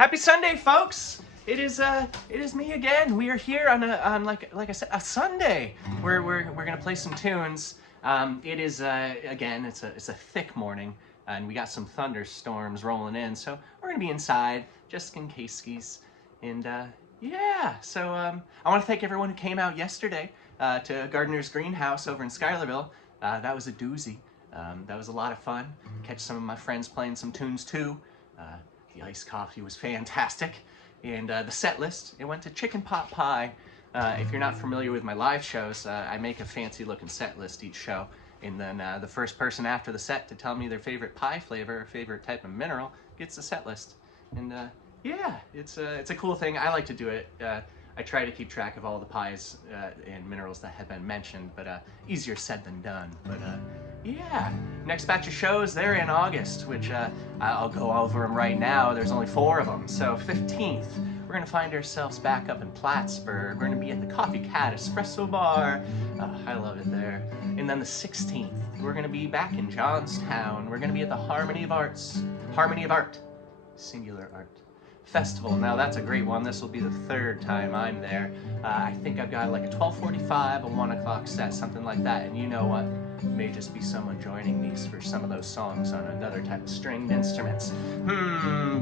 Happy Sunday, folks! It is me again. We are here on like I said, a Sunday. We're gonna play some tunes. It is again, it's a thick morning, and we got some thunderstorms rolling in. So we're gonna be inside just in case skis. And yeah, so I want to thank everyone who came out yesterday to Gardener's Greenhouse over in Schuylerville. That was a doozy. That was a lot of fun. Catch some of my friends playing some tunes too. The iced coffee was fantastic. And the set list, it went to chicken pot pie. If you're not familiar with my live shows, I make a fancy looking set list each show. And then the first person after the set to tell me their favorite pie flavor or favorite type of mineral gets the set list. And yeah, it's a cool thing. I like to do it. I try to keep track of all the pies and minerals that have been mentioned, but easier said than done. But yeah, next batch of shows, they're in August, which I'll go over them right now. There's only 4 of them. So 15th, we're gonna find ourselves back up in Plattsburgh. We're gonna be at the Koffee Kat espresso bar. I love it there. And then the 16th, we're gonna be back in Johnstown. We're gonna be at the Harmony of Art, singular art festival. Now that's a great one. This will be the 3rd time I'm there. I think I've got like a 12:45, a 1 o'clock set, something like that. And you know what? It may just be someone joining me for some of those songs on another type of stringed instruments.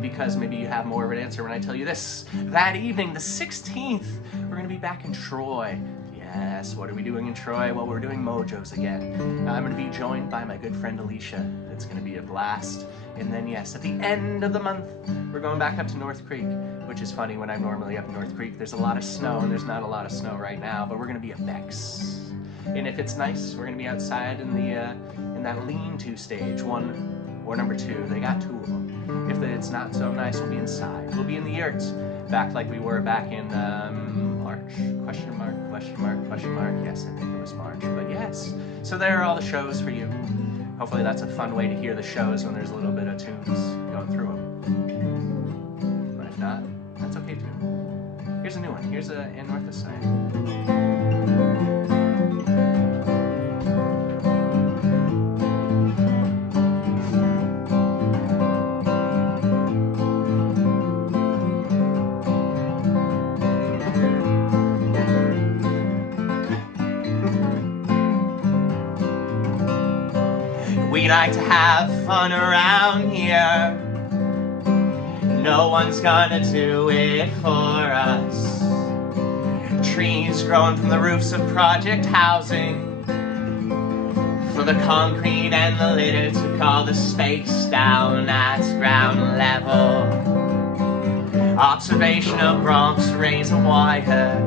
Because maybe you have more of an answer when I tell you this. That evening, the 16th, we're gonna be back in Troy. Yes, what are we doing in Troy? Well, we're doing Mojos again. I'm going to be joined by my good friend Alicia. It's going to be a blast. And then, yes, at the end of the month, we're going back up to North Creek, which is funny when I'm normally up in North Creek. There's a lot of snow, and there's not a lot of snow right now, but we're going to be at Beck's. And if it's nice, we're going to be outside in that lean-to stage, 1 or number 2. They got 2 of them. If it's not so nice, we'll be inside. We'll be in the yurt, back like we were back in March. Question mark. Yes, I think it was March, but yes. So there are all the shows for you. Hopefully that's a fun way to hear the shows when there's a little bit of tunes going through them. But if not, that's okay too. Here's a new one. Here's an anorthosite. We like to have fun around here. No one's gonna do it for us. Trees growing from the roofs of project housing, for the concrete and the litter to call the space down at ground level. Observation of Bronx razor wire.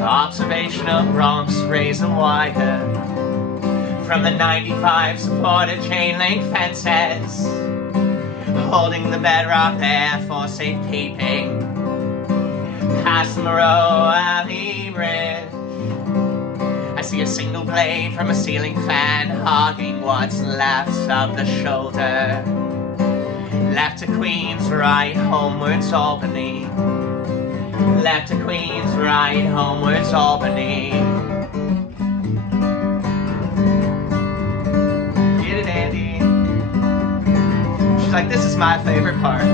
Observation of Bronx razor wire. From the 95 supported chain link fences, holding the bedrock there for safekeeping. Past the Mojo Alley Bridge, I see a single blade from a ceiling fan hogging what's left of the shoulder. Left to Queens, right homewards Albany. Left to Queens, right homewards Albany. She's like, this is my favorite part.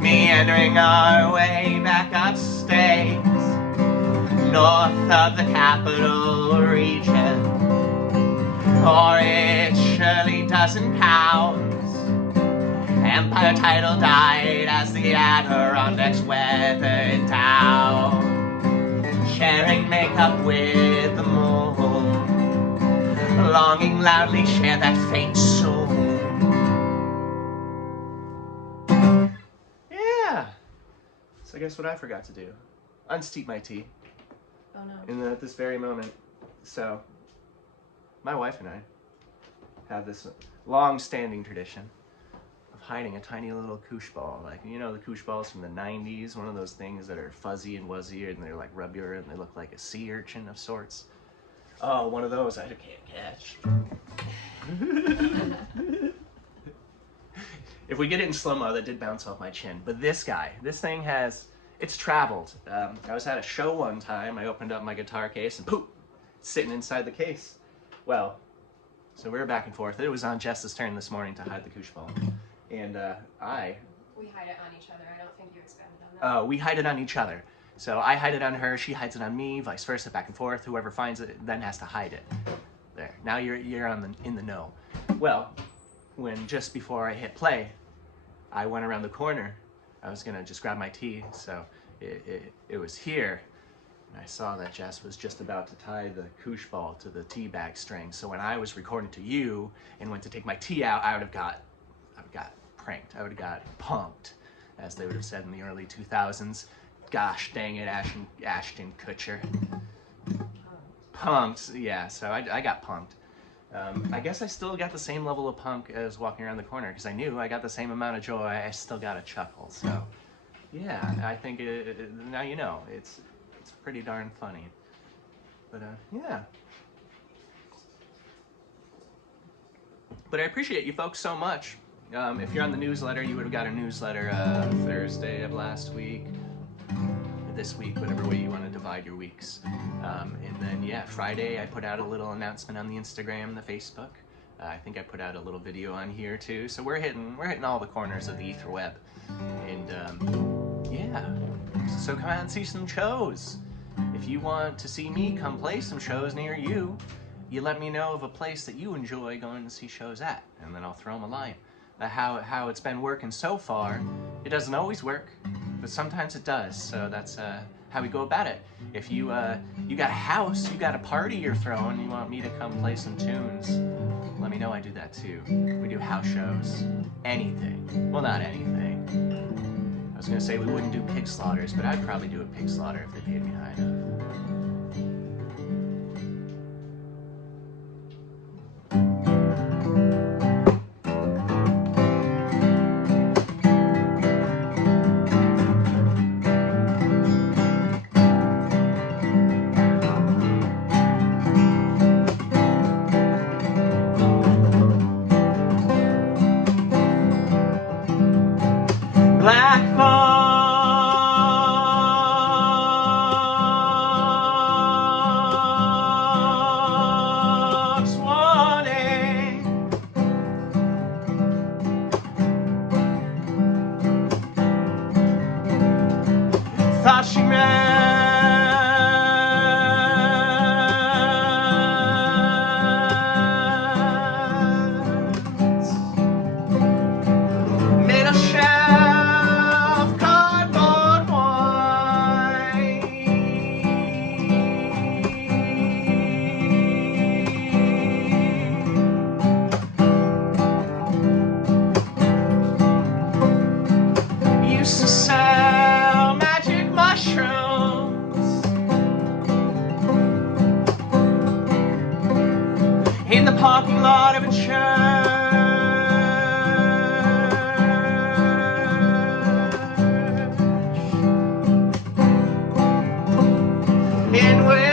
Meandering our way back upstate, north of the capital region. Or it surely doesn't count. Empire title died as the Adirondacks weathered down. Sharing makeup with the moon, longing loudly share that fate soon. So guess what I forgot to do? Unsteep my tea. Oh no. At this very moment. So, my wife and I have this long-standing tradition of hiding a tiny little koosh ball. Like, you know, the koosh balls from the 90s, one of those things that are fuzzy and wuzzy and they're like rubbier and they look like a sea urchin of sorts. Oh, one of those I can't catch. If we get it in slow-mo, that did bounce off my chin. But this guy, this thing has, it's traveled. I was at a show one time, I opened up my guitar case and poof, sitting inside the case. Well, so we were back and forth. It was on Jess's turn this morning to hide the koosh ball. And we hide it on each other. I don't think you expanded on that. Oh, we hide it on each other. So I hide it on her, she hides it on me, vice versa, back and forth. Whoever finds it then has to hide it. There. Now you're in the know. Well, when just before I hit play, I went around the corner. I was gonna just grab my tea, so it was here. And I saw that Jess was just about to tie the koosh ball to the tea bag string. So when I was recording to you and went to take my tea out, I would have got pranked. I would have got punked, as they would have said in the early 2000s. Gosh dang it, Ashton Kutcher. Punked, yeah, so I got punked. I guess I still got the same level of punk as walking around the corner, because I knew I got the same amount of joy. I still got a chuckle, so yeah, I think now you know, it's pretty darn funny. But yeah. But I appreciate you folks so much. If you're on the newsletter, you would have got a newsletter Thursday of last week, this week, whatever way you want to divide your weeks. And then yeah, Friday I put out a little announcement on the Instagram, the Facebook. I think I put out a little video on here too. So we're hitting all the corners of the ether web. And yeah, so come out and see some shows. If you want to see me come play some shows near you, you let me know of a place that you enjoy going to see shows at, and then I'll throw them a line. How it's been working so far, it doesn't always work, but sometimes it does, so that's how we go about it. If you got a house, you got a party you're throwing, you want me to come play some tunes, let me know. I do that too. We do house shows. Anything. Well, not anything. I was gonna say we wouldn't do pig slaughters, but I'd probably do a pig slaughter if they paid me high enough. Black fox wanting thought she meant made a shelf cardboard wine. Used to sell magic mushrooms in the parking lot of a church. In which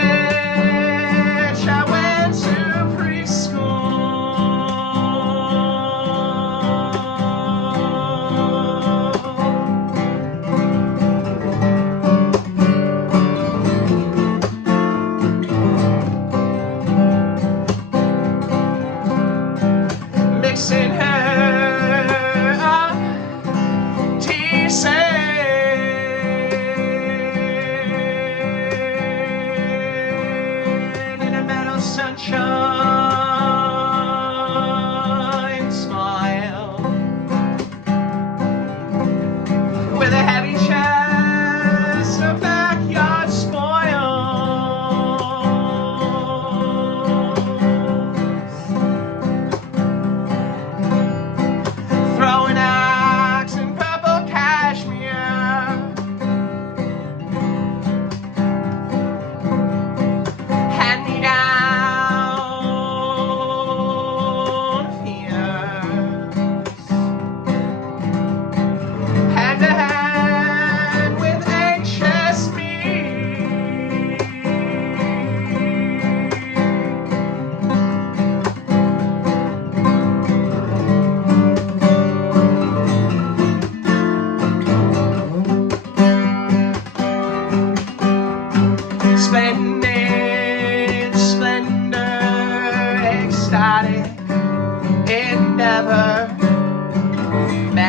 I went to preschool.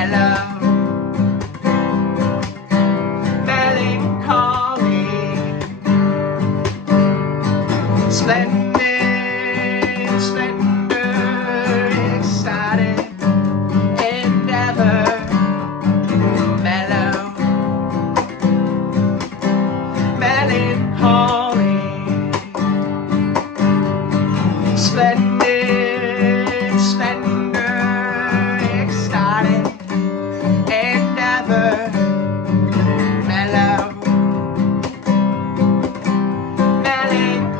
mellow, melancholy, splendid, splendor, excited, endeavor, mellow, melancholy, splendid, splendor, excited, endeavor, mellow, melancholy.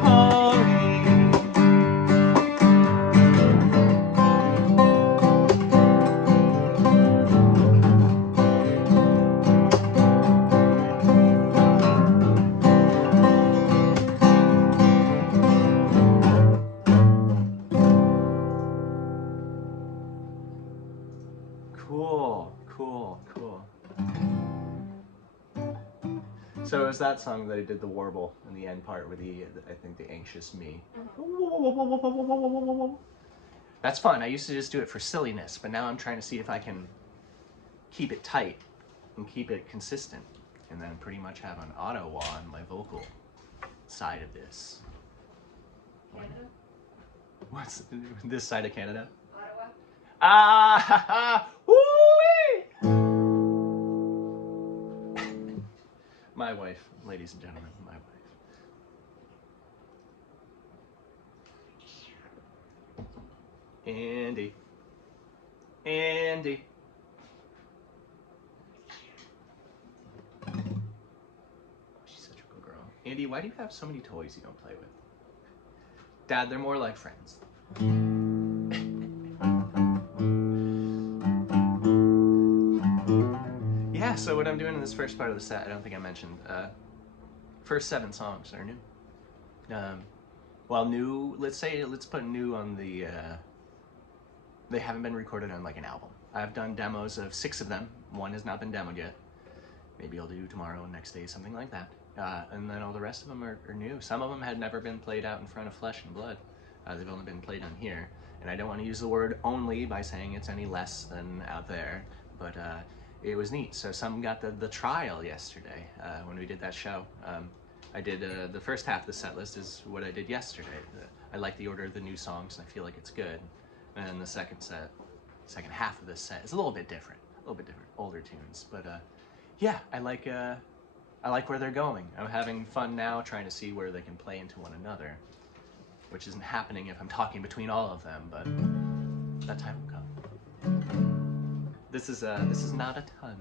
Cool, cool, cool. So it was that song that I did the warble in the end part with I think the anxious me. That's fun. I used to just do it for silliness, but now I'm trying to see if I can keep it tight and keep it consistent, and then pretty much have an auto on my vocal side of this. Canada? What's this side of Canada? Ottawa? Ah, woo-wee! My wife, ladies and gentlemen, my wife. Andy. Andy. She's such a good girl. Andy, why do you have so many toys you don't play with? Dad, they're more like friends. Yeah, so what I'm doing in this first part of the set, I don't think I mentioned, first 7 songs are new. Well, new, let's put new on the, they haven't been recorded on like an album. I've done demos of 6 of them. 1 has not been demoed yet. Maybe I'll do tomorrow, next day, something like that. And then all the rest of them are new. Some of them had never been played out in front of flesh and blood. They've only been played on here. And I don't want to use the word only by saying it's any less than out there, but it was neat. So some got the trial yesterday when we did that show. I did the first half of the set list is what I did yesterday. I like the order of the new songs, and I feel like it's good. And then the second half of this set is a little bit different, older tunes. But yeah, I like where they're going. I'm having fun now trying to see where they can play into one another, which isn't happening if I'm talking between all of them, but that time will come. This is not a ton.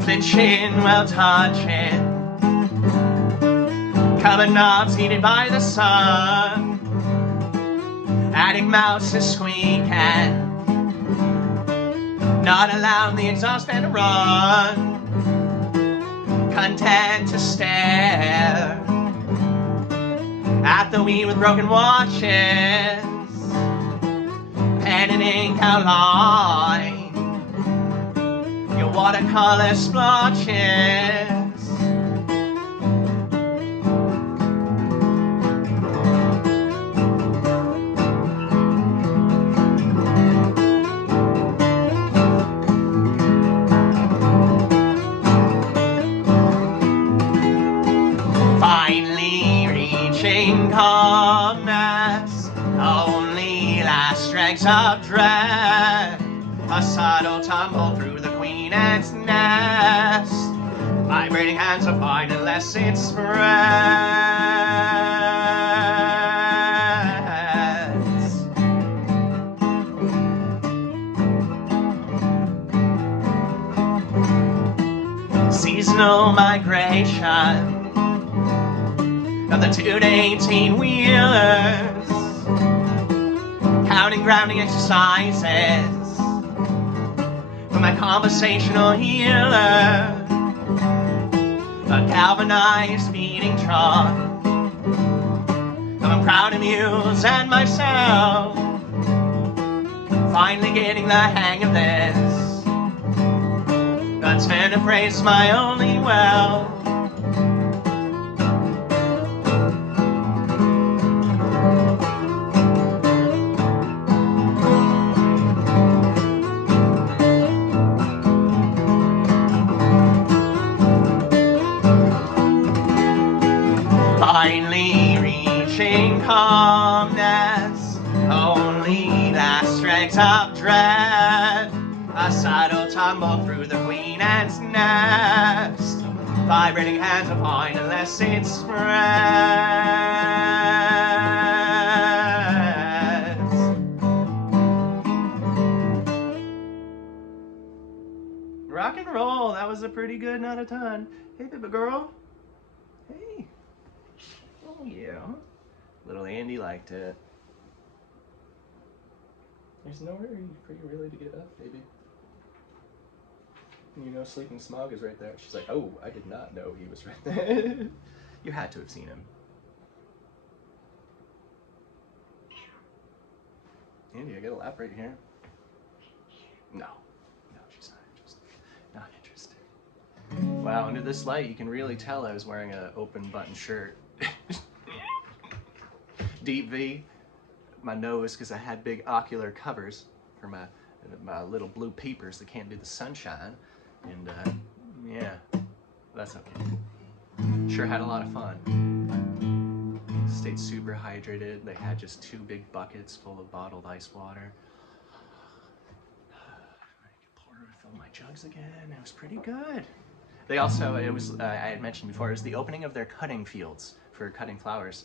Flinching while touching, cover knobs heated by the sun, attic mouse is squeaking, not allowing the exhaust fan to run, content to stare at the wheel with broken watches, pen and ink outline your watercolor splotches. Finally reaching calmness, only last dregs of dread, a subtle tumble through the queen ant's nest, vibrating hands are fine unless it spreads. Seasonal migration of the 2 to 18 wheelers, counting grounding exercises for my conversational healer, a galvanized beating trot of a proud muse and myself, finally getting the hang of this, A tenor phrase my only well. Finally reaching calmness, only that strength of dread. A subtle tumble through the queen ant's nest, vibrating hands of wine unless it spreads. Rock and roll, that was a pretty good, not a ton. Hey, baby girl. Hey. Oh, yeah. Little Andy liked it. There's nowhere for you really to get up, baby. You know Sleeping Smog is right there. She's like, oh, I did not know he was right there. You had to have seen him. Andy, I get a lap right here. No. No, she's not interested. Not interested. Wow, under this light, you can really tell I was wearing an open button shirt. Deep V. My nose, because I had big ocular covers for my little blue peepers that can't do the sunshine. And yeah, that's okay. Sure had a lot of fun. Stayed super hydrated. They had just 2 big buckets full of bottled ice water. I could fill my jugs again. It was pretty good. They also, it was, I had mentioned before, it was the opening of their cutting fields for cutting flowers.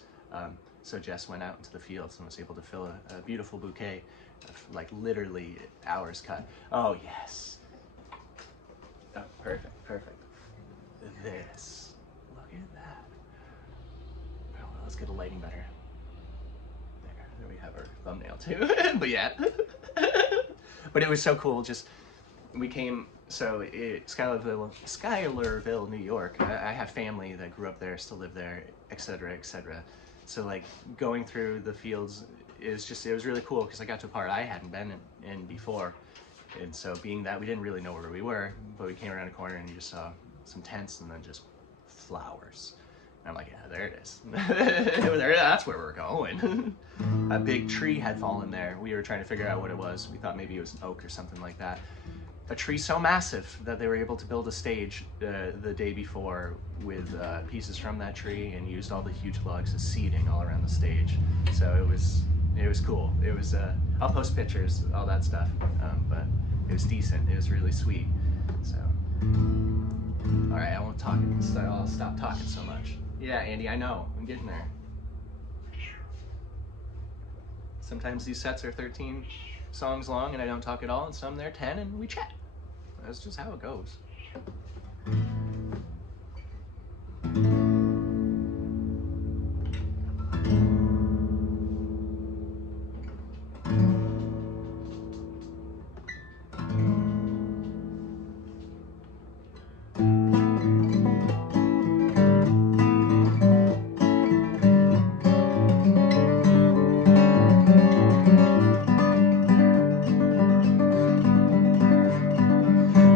So Jess went out into the fields and was able to fill a beautiful bouquet of, like, literally hours cut. Oh, yes. Oh, perfect, perfect. This. Look at that. Oh, well, let's get the lighting better. There we have our thumbnail too. But yeah. But it was so cool. Just, we came, so Schuylerville, New York. I have family that grew up there, still live there, etc., etc. So like going through the fields is just, it was really cool because I got to a part I hadn't been in before. And so being that we didn't really know where we were, but we came around a corner and you just saw some tents and then just flowers. And I'm like, yeah, there it is. That's where we're going. A big tree had fallen there. We were trying to figure out what it was. We thought maybe it was an oak or something like that. A tree so massive that they were able to build a stage the day before with pieces from that tree and used all the huge logs as seating all around the stage. So it was cool. It was, I'll post pictures, all that stuff, but it was decent. It was really sweet. So, all right, I won't talk, so I'll stop talking so much. Yeah, Andy, I know, I'm getting there. Sometimes these sets are 13 songs long and I don't talk at all, and some they're 10 and we chat. That's just how it goes.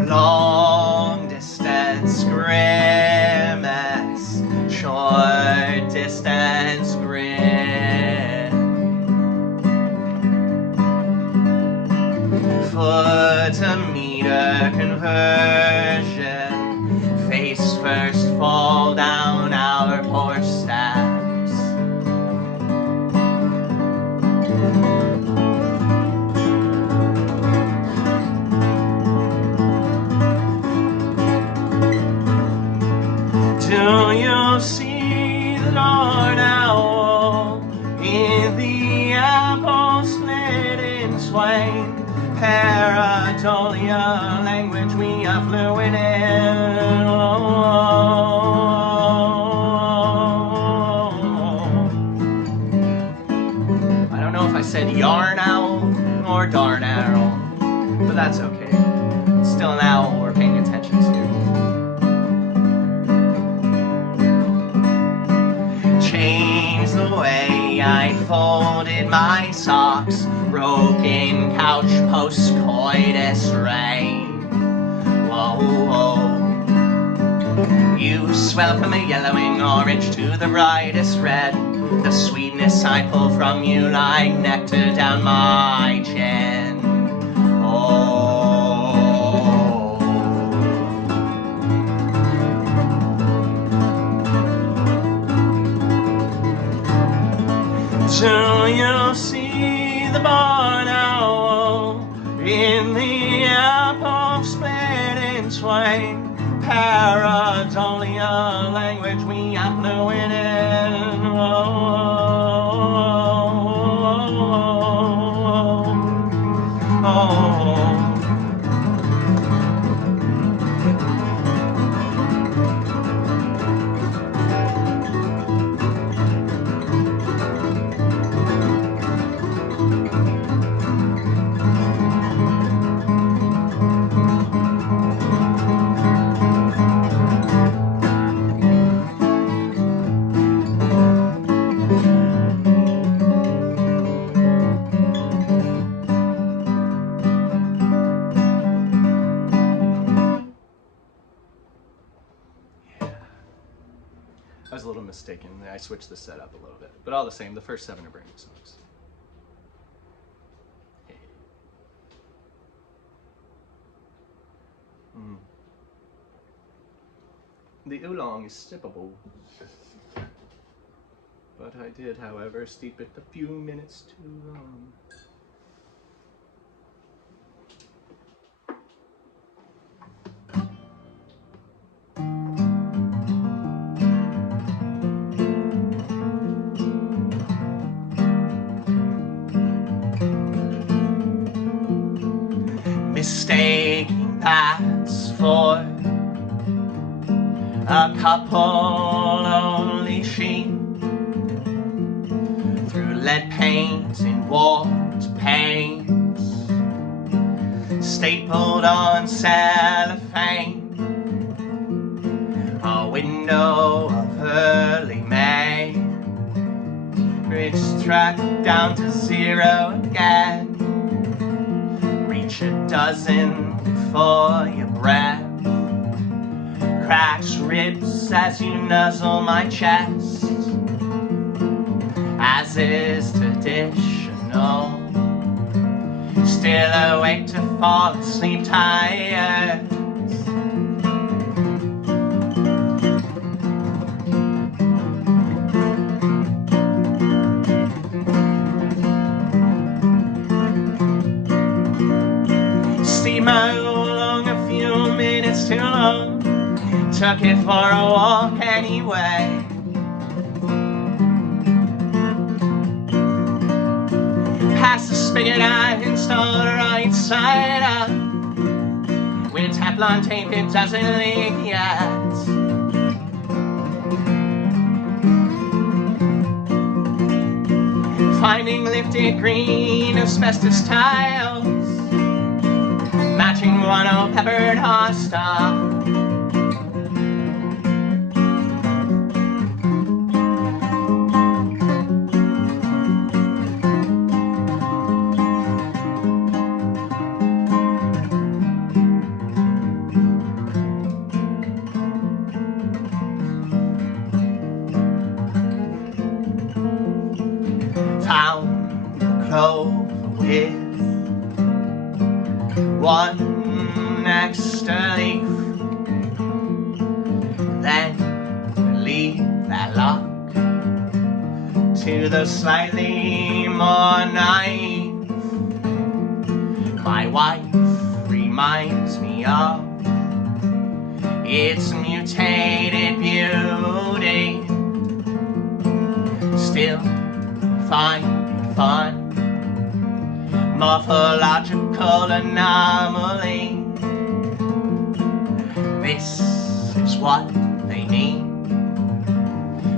Long distance grimace, short distance grin. Foot-to-meter conversion, face first fall down our porch steps. Do you see the Lord owl in the apple split in twain? Pareidolia, language we are fluent in. I don't know if I said yarn owl or darn owl, but that's okay. It's still an owl we're paying attention to. Change the way I folded my socks, broken couch post-coitus rain. Well, You swell from a yellowing orange to the brightest red. The sweetness I pull from you like nectar down my chin. Do you see the barn owl in the apple split in twain? Pareidolia, language we are fluent in. I was a little mistaken. I switched the setup a little bit. But all the same, the first 7 are brand new songs. Hey. The oolong is sippable. But I did, however, steep it a few minutes too long. Mistaking paths for a couple only sheep through lead paint and warped paints stapled on cellophane, a window of early May, it's tracked down to 0 again. A dozen before your breath cracks ribs as you nuzzle my chest, as is traditional. Still awake to fall asleep tired. Along a few minutes too long, took it for a walk anyway. Past the spigot I installed right side up, with Teflon tape it doesn't leak yet. Finding lifted green asbestos tiles, matching guano peppered hosta. Found a clove with one extra leaf, then leave that lock to the slightly more naive. My wife reminds me of its mutated beauty, still finding fun, morphological anomaly. This is what they mean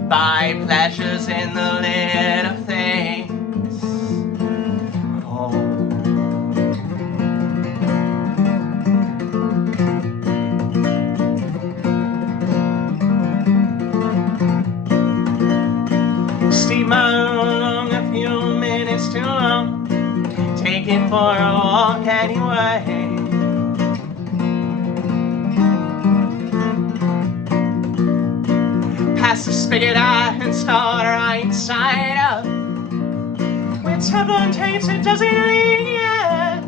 by pleasures in the little things. Oh. Steamer along a few minutes too long, take it for a walk anyway. spigot I installed right side up. With Teflon tapes it doesn't leak, yes.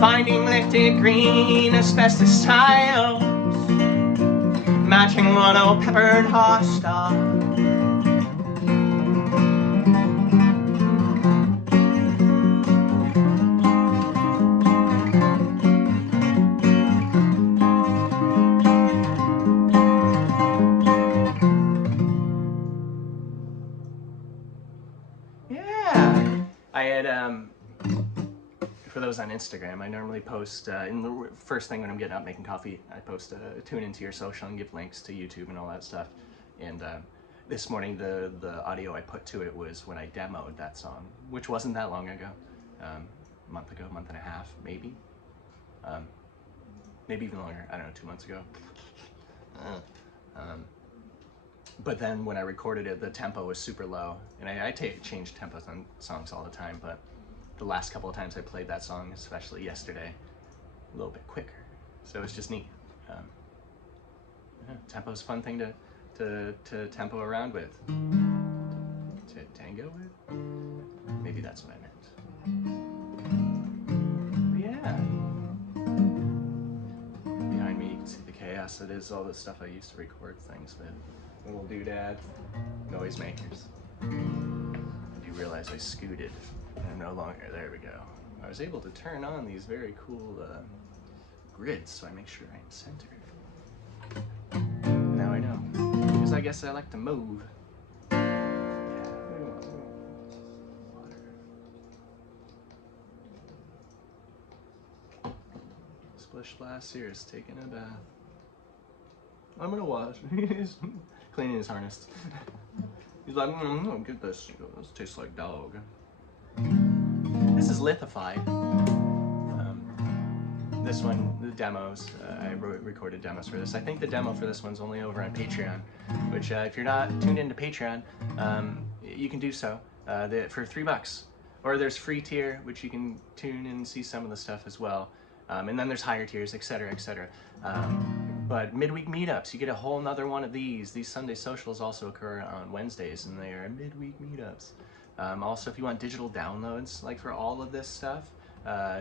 Finding lifted green asbestos tiles, matching one old peppered horse dog. Yeah, I had for those on Instagram, I normally post in the first thing when I'm getting up making coffee, I post tune into your social and give links to YouTube and all that stuff. And this morning the audio I put to it was when I demoed that song, which wasn't that long ago, month and a half, maybe even longer. I don't know, 2 months ago. But then when I recorded it, the tempo was super low, and I change tempos on songs all the time, but the last couple of times I played that song, especially yesterday, a little bit quicker. So it's just neat. Tempo's a fun thing to tempo around with. To tango with? Maybe that's what I meant. But yeah. Behind me you can see the chaos that is all the stuff I used to record things with. Little doodad, noisemakers. I do realize I scooted. And no longer, there we go. I was able to turn on these very cool grids, so I make sure I'm centered. Now I know, because I guess I like to move. Yeah, water. Splish Splash here is taking a bath. I'm gonna wash. He's cleaning his harness. He's like, I'm gonna get this. This tastes like dog. This is lithified. This one, the demos, I recorded demos for this. I think the demo for this one's only over on Patreon, which if you're not tuned into Patreon, you can do so for $3. Or there's free tier, which you can tune and see some of the stuff as well. And then there's higher tiers, etc., etc. But midweek meetups, you get a whole nother one of these. These Sunday socials also occur on Wednesdays, and they are midweek meetups. Also, if you want digital downloads, like for all of this stuff,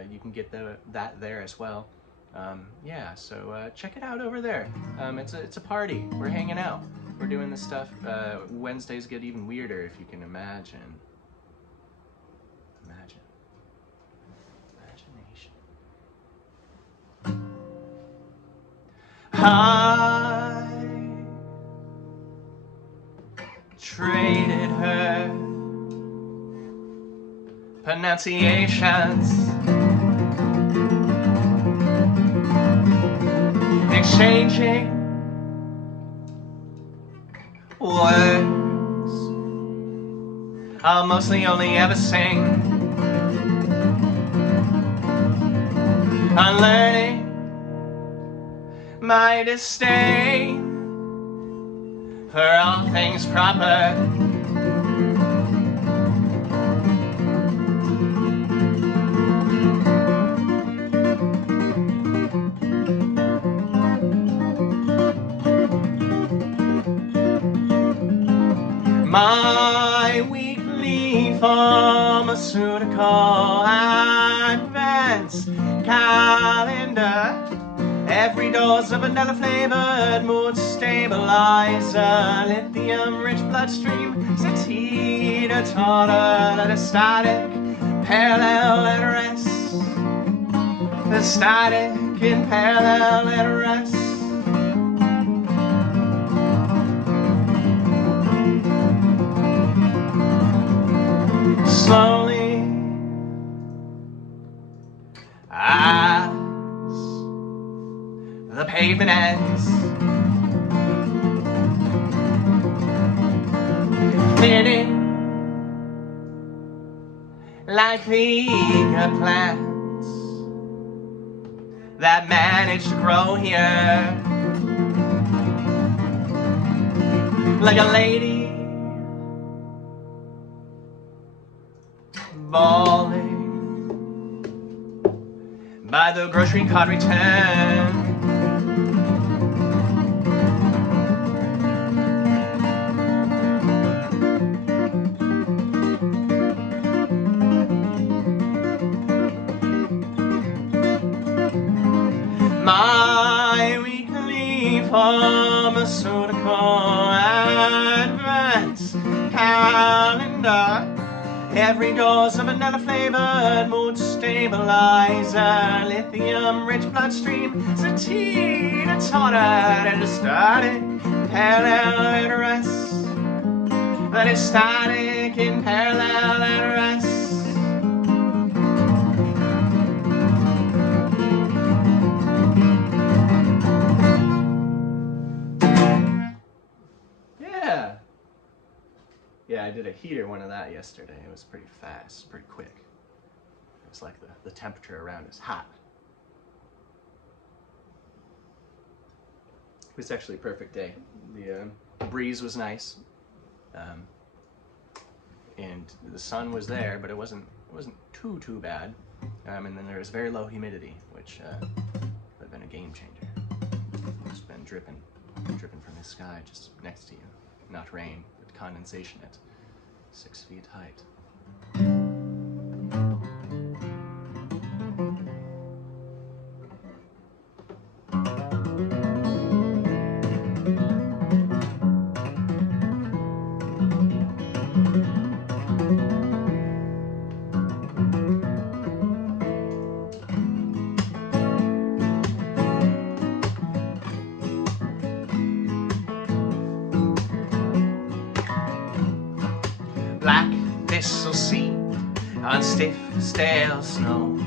you can get that there as well. Yeah, so check it out over there. It's a party. We're hanging out. We're doing this stuff. Wednesdays get even weirder, if you can imagine. Imagination. I traded her pronunciations, exchanging words I'll mostly only ever sing, unlearning my disdain for all things proper. My weekly pharmaceutical advance calendar, every dose of another flavored mood stabilizer, lithium-rich bloodstream, sativa total at a static, parallel at rest, the static in parallel at rest. Slowly, as the pavement ends, fitting like the plants that manage to grow here, like a lady bawling by the grocery cart return. My weekly pharmaceutical advance calendar. Every dose of vanilla flavored mood stabilizer, lithium-rich bloodstream, sativa tonic, and a static parallel at rest. That is static in parallel at rest. Yeah, I did a heater one of that yesterday. It was pretty fast, pretty quick. It was like the temperature around is hot. It was actually a perfect day. The breeze was nice, and the sun was there, but it wasn't too bad. And then there was very low humidity, which would have been a game changer. It's been dripping from the sky just next to you. Not rain, but condensation at 6 feet height. Black thistle seed on stiff, stale snow.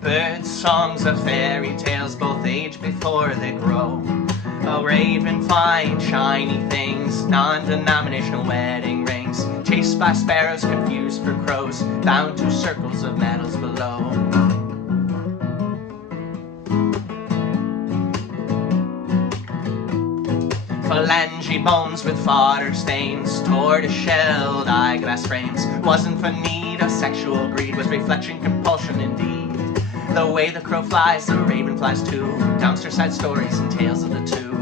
Bird songs of fairy tales, both age before they grow. A raven flying shiny things, non-denominational wedding rings. Chased by sparrows, confused for crows, bound to circles of metals below. Phalange bones with fodder stains, tortoise-shelled eyeglass frames. Wasn't for need of sexual greed, was reflection compulsion indeed. The way the crow flies, the raven flies too. Dumpster side stories and tales of the two.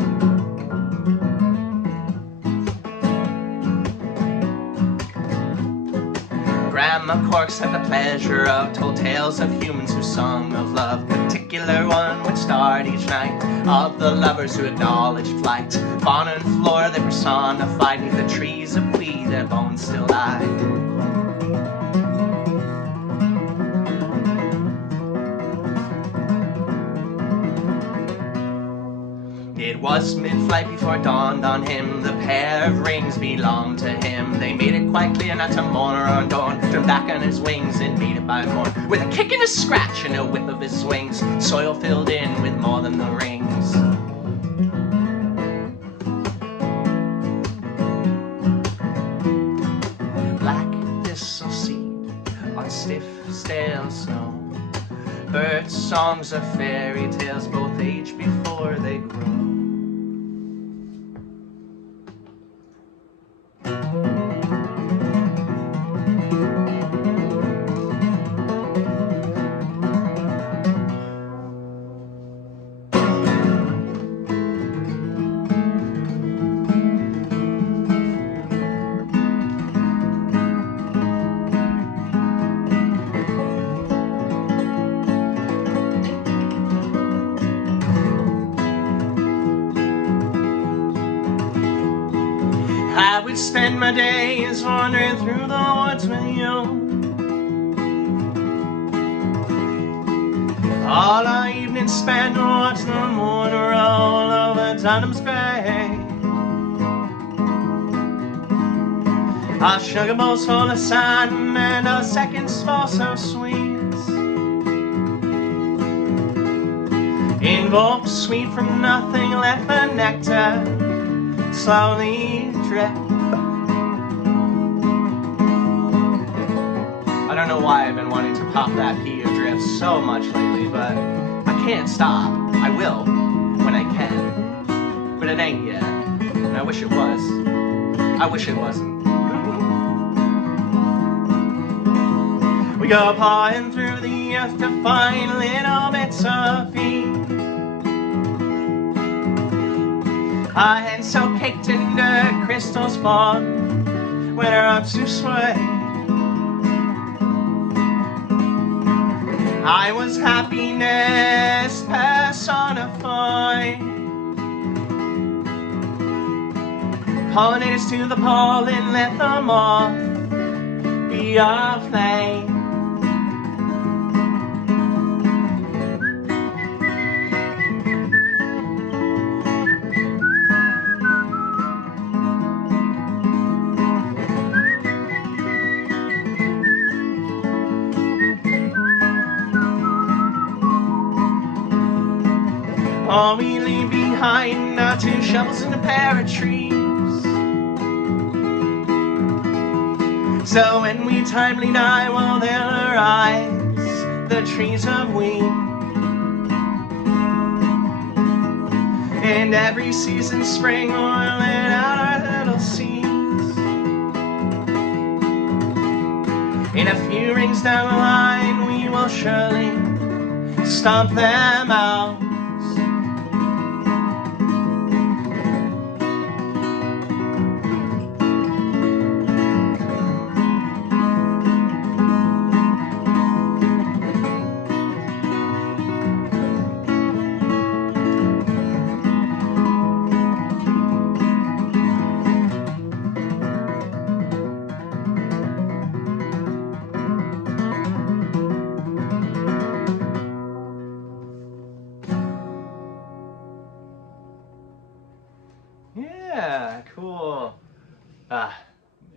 Grandma Corks had the pleasure of told tales of humans who sung of love. Particular one which starred each night, of the lovers who acknowledged flight. Fauna and flora they personified, neath the trees of weed their bones still lie. It was mid-flight before it dawned on him, the pair of rings belonged to him. They made it quite clear not to mourn or adorn, turned back on his wings and beat it by morn. With a kick and a scratch and a whip of his wings, soil filled in with more than the rings. Black thistle seed on stiff, stale snow. Bird songs of fairy tales, both age before they grow. I would spend my days wandering through the woods with you. All our evenings spent watching the moon roll over Dunham's Bay. Our sugar bowls full of sun and our seconds fall so sweet. Invoke sweet from nothing, let the nectar slowly drip. I don't know why I've been wanting to pop that pea or drip so much lately, but I can't stop. I will, when I can. But it ain't yet, and I wish it was. I wish it wasn't. We go pawing through the earth to find little bits of feet. Our hands so caked in dirt, crystals fall when our arms to sway. I was happiness personified. Pollinators to the pollen, let them all be our flame. All we leave behind are 2 shovels and a pair of trees. So when we timely die, well, they'll arise, the trees of wheat. And every season, spring, we'll let out our little seeds. In a few rings down the line, we will surely stomp them out. Yeah, cool.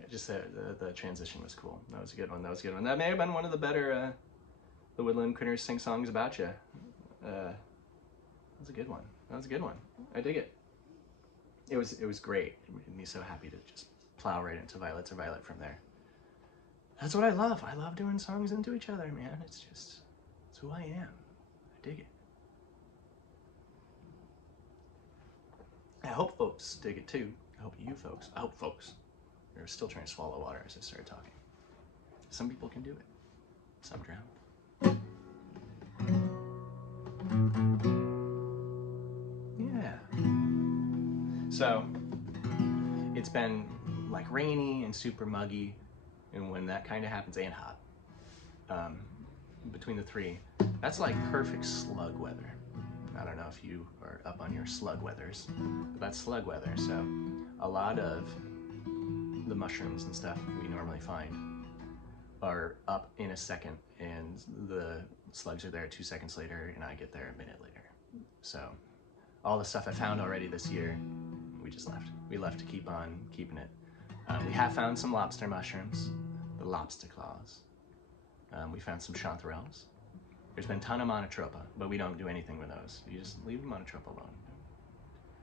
Just the transition was cool. That was a good one. That was a good one. That may have been one of the better the Woodland Critters sing songs about you. That was a good one. That was a good one. I dig it. It was great. It made me so happy to just plow right into Violet to Violet from there. That's what I love. I love doing songs into each other, man. It's who I am. I dig it. I hope folks dig it too. I hope folks are still trying to swallow water as I started talking. Some people can do it. Some drown. Yeah. So, it's been like rainy and super muggy, and when that kind of happens, and hot, between the three, that's like perfect slug weather. I don't know if you are up on your slug weathers, but that's slug weather. So a lot of the mushrooms and stuff we normally find are up in a second, and the slugs are there 2 seconds later, and I get there a minute later. So all the stuff I found already this year, we just left. We left to keep on keeping it. We have found some lobster mushrooms, the lobster claws. We found some chanterelles. There's been a ton of monotropa, but we don't do anything with those. You just leave the monotropa alone.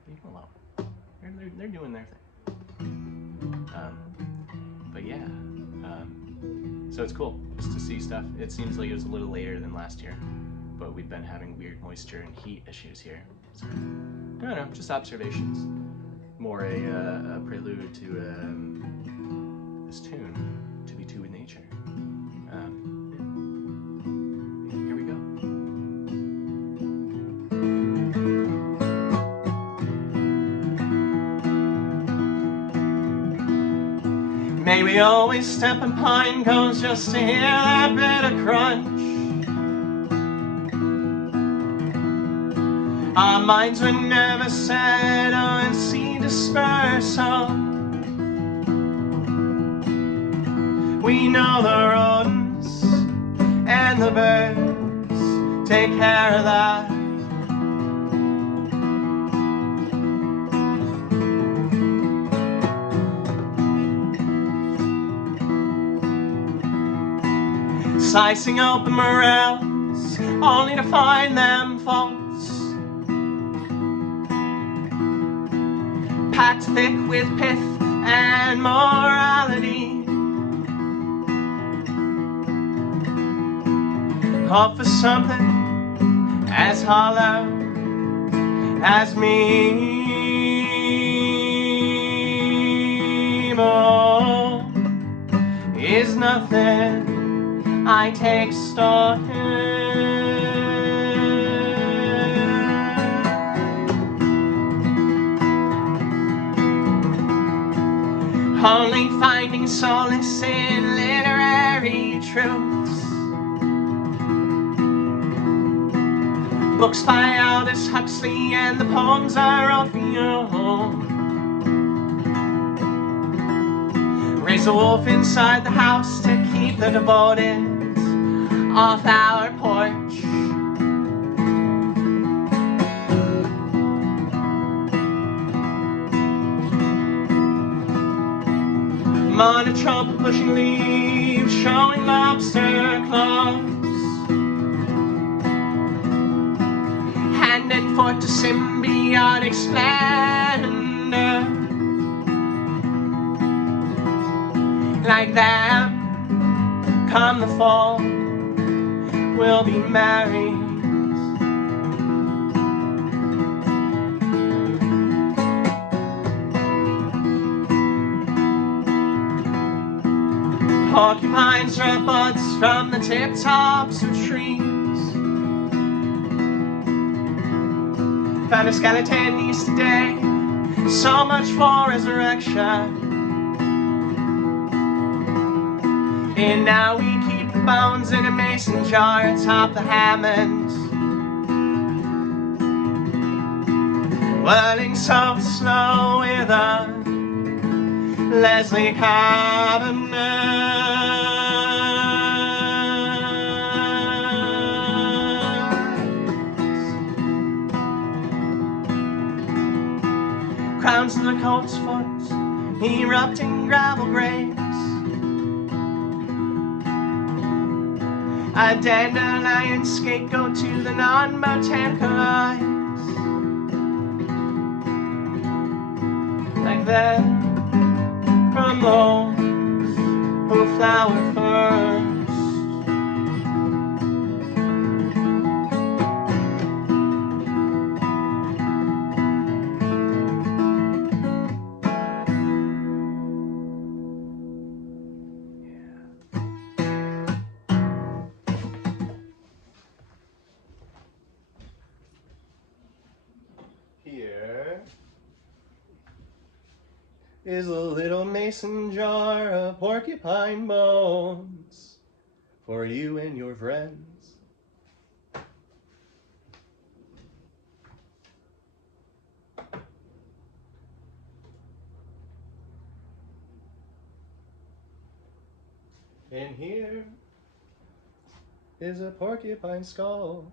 Leave them alone. They're doing their thing. But yeah, so it's cool just to see stuff. It seems like it was a little later than last year, but we've been having weird moisture and heat issues here. So, I don't know, just observations. More a prelude to this tune, To Be Two with Nature. Here we go. May we always step on pine cones just to hear that bit of crunch. Our minds were never settle and see dispersal. We know the rodents and the birds take care of that. Slicing open morels only to find them faults. Packed thick with pith and morality. Hope for something as hollow as me. More is nothing I take stock. Only finding solace in literary truths. Books by Aldous Huxley and the poems I wrote for you. Raise a wolf inside the house to keep the devoted off our porch. Monotrope pushing leaves, showing lobster claws. Hand and foot to symbiotic splendor. Like that, come the fall, we'll be married. Porcupines drop buds from the tip tops of trees. Found a skeleton yesterday, so much for resurrection. And now we keep the bones in a mason jar atop the Hammonds. Whirling so slow with a Leslie Cabinet. Crowns of the colt's foot, erupting gravel graves. A dandelion scapegoat to the non-botanical eyes. Like that, from those who flower first. Here is a little mason jar of porcupine bones for you and your friends. And here is a porcupine skull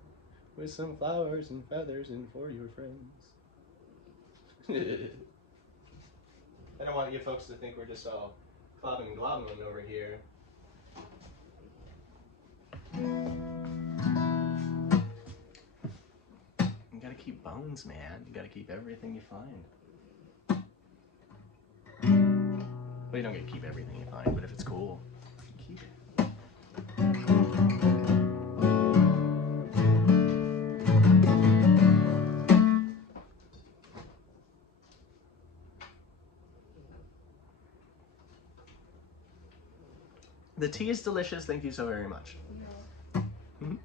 with some flowers and feathers in for your friends. I don't want you folks to think we're just all clobbing and globbling over here. You gotta keep bones, man. You gotta keep everything you find. Well, you don't get to keep everything you find, but if it's cool, keep it. The tea is delicious. Thank you so very much. Mm-hmm.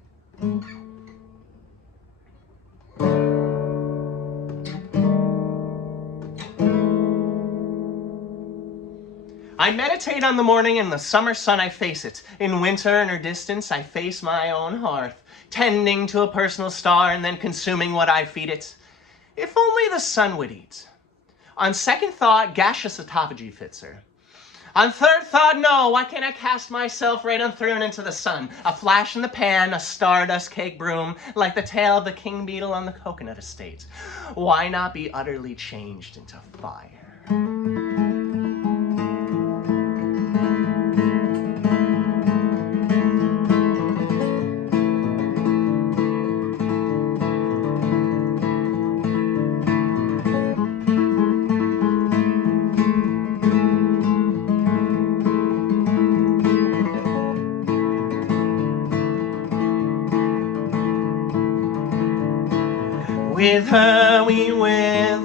I meditate on the morning, in the summer sun I face it. In winter in her distance I face my own hearth, tending to a personal star and then consuming what I feed it. If only the sun would eat. On second thought, gaseous autophagy fits her. On third thought, no, why can't I cast myself right on through and into the sun? A flash in the pan, a stardust cake broom, like the tail of the king beetle on the coconut estate. Why not be utterly changed into fire? With her we wither,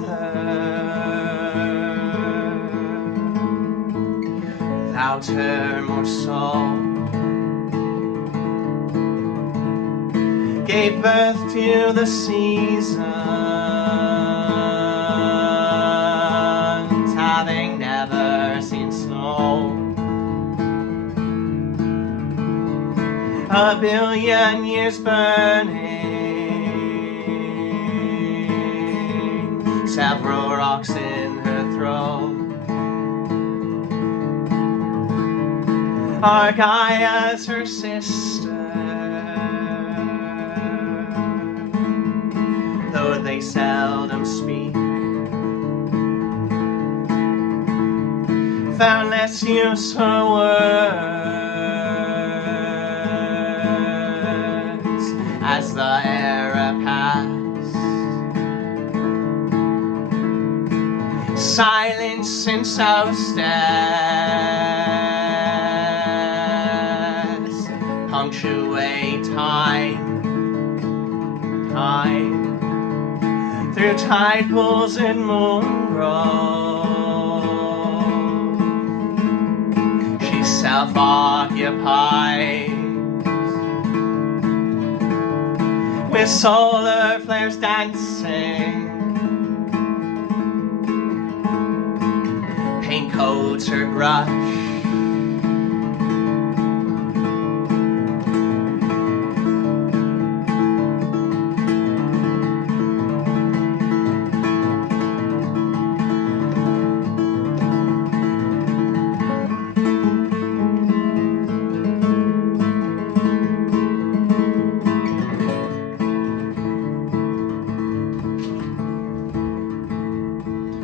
without her more soul. gave birth to the seasons, having never seen snow. A billion years burning, several rocks in her throat. Our Gaia's her sister, though they seldom speak. Far less use her words as the era passed. Silence and so steps punctuate time. Through tide pools and moon groves, she's self-occupied, with solar flares dancing. Paint coats her brush,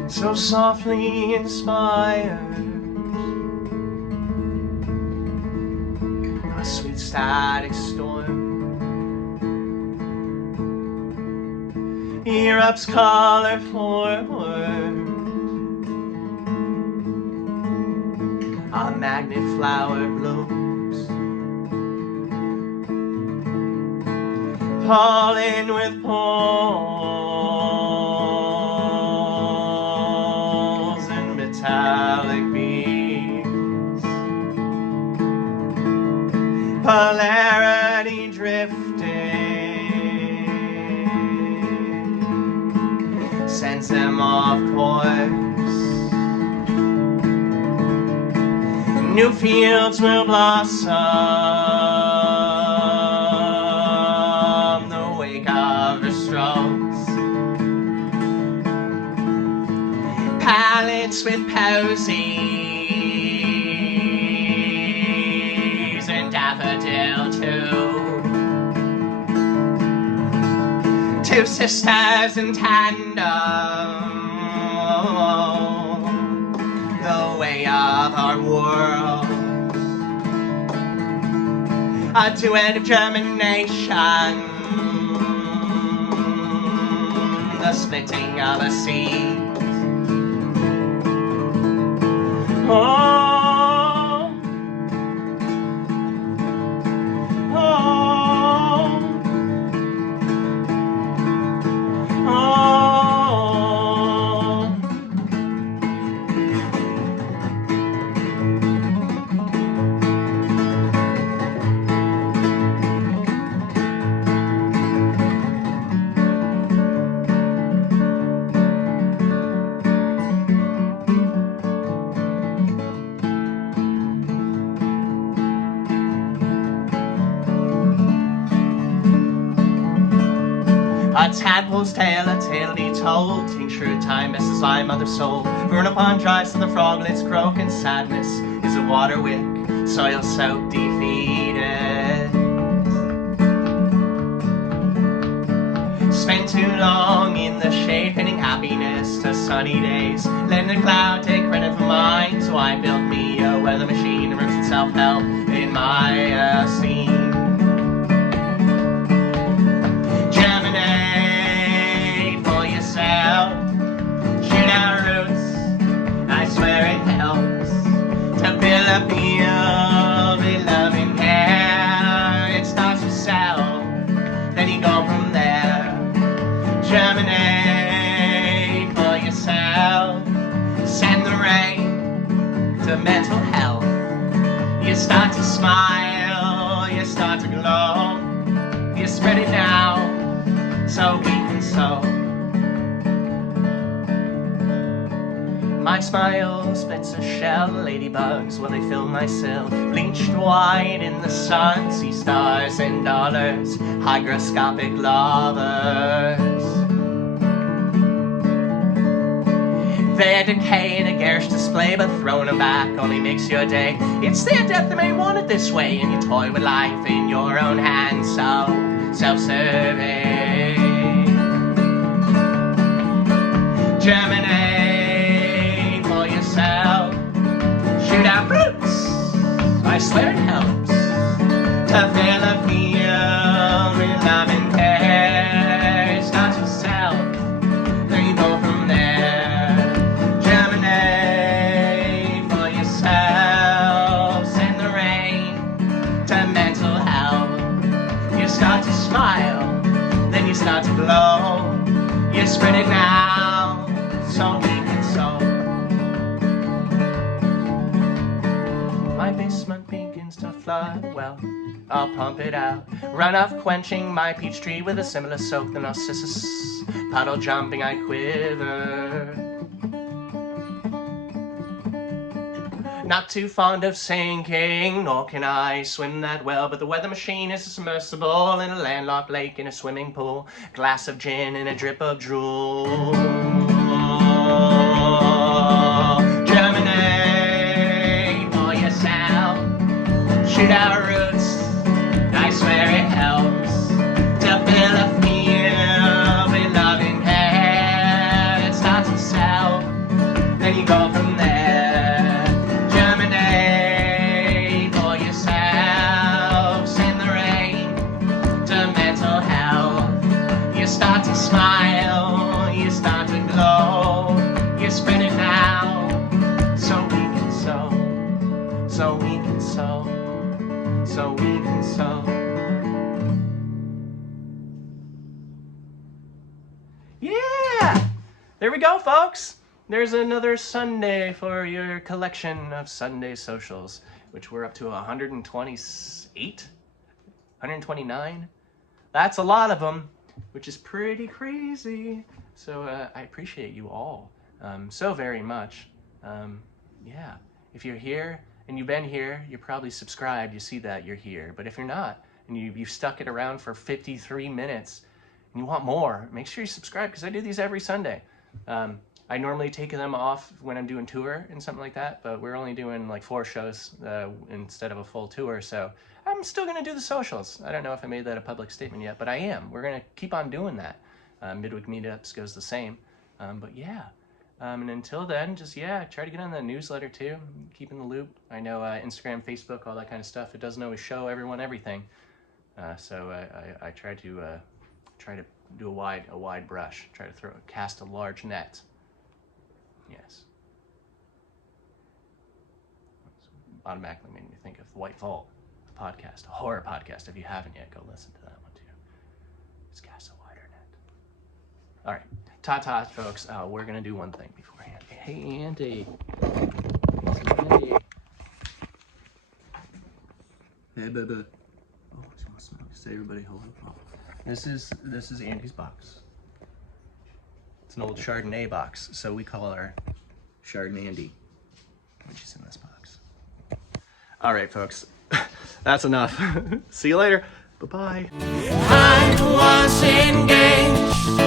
so softly inspired. A sweet static storm erupts color forward. A magnet flower blooms, pollen with poles and metallic beams. Polarity drifting sends them off course. New fields will blossom, the wake of her strokes. Palettes with posies and daffodil too. Two sisters in tandem, the way of our world. A duet of germination, the splitting of a seed. Oh, oh, oh. A tadpole's tale, a tale to be told. Tincture of time messes my mother's soul. Burn upon dry so the froglets croak, and sadness is a water wick, soil soaked, defeated. Spent too long in the shade, pinning happiness to sunny days. Letting the cloud take credit for mine, so I built me a weather machine, immersed in self-help in my esteem. Shoot out roots, I swear it helps to build a field with loving care. It starts with self, then you go from there. Germinate for yourself, send the rain to mental health. You start to smile, you start to glow, you spread it out. so we can sow. My smile splits a shell, ladybugs, while they fill my sill. Bleached white in the sun, sea stars and dollars, hygroscopic lovers. Their decay in a garish display, but throwing them back only makes your day. It's their death that may want it this way, and you toy with life in your own hands, so self-serving. Germinate for yourself. Shoot out roots. I swear it helps to fill a field with love and care. Start yourself, then you go from there. Germinate for yourself. Send the rain to mental health. You start to smile, then you start to glow. You spread it now, so we can sow. My basement begins to flood, well, I'll pump it out. Runoff quenching my peach tree with a similar soak to Narcissus. Puddle jumping, I quiver. Not too fond of sinking, nor can I swim that well, but the weather machine is a submersible in a landlocked lake in a swimming pool. Glass of gin and a drip of drool. Germinate for yourself. Shoot out roots, I swear it helps to fill a field with love and care. It starts itself, then you go from there. Germinate for yourself. Send the rain to mental health. You start to smile, you start to glow. You spread it now, so we can sow, so we can sow, so we can sow. Yeah! There we go, folks. There's another Sunday for your collection of Sunday socials, which we're up to 128, 129. That's a lot of them, which is pretty crazy. So I appreciate you all so very much. Yeah, if you're here and you've been here, you're probably subscribed. You see that you're here. But if you're not, and you've stuck it around for 53 minutes, and you want more, make sure you subscribe, because I do these every Sunday. I normally take them off when I'm doing tour and something like that, but we're only doing like 4 shows instead of a full tour, so I'm still gonna do the socials. I don't know if I made that a public statement yet, but I am. We're gonna keep on doing that. Midweek meetups goes the same, but yeah. And until then, just, yeah, try to get on the newsletter too. Keep in the loop. I know Instagram, Facebook, all that kind of stuff, it doesn't always show everyone everything. So I try to do a wide brush, try to cast a large net. Yes. Automatically made me think of White Vault, a podcast, a horror podcast. If you haven't yet, go listen to that one too. It's cast a wider net. All right, ta-ta, folks. We're gonna do one thing beforehand. Hey, Andy. Andy. Hey, baby. Oh, she wants to say everybody hello. Oh. This is Andy's box. It's an old Chardonnay box, so we call her Chardonnay Andy, which is in this box. All right, folks, that's enough. See you later. Bye-bye. I was engaged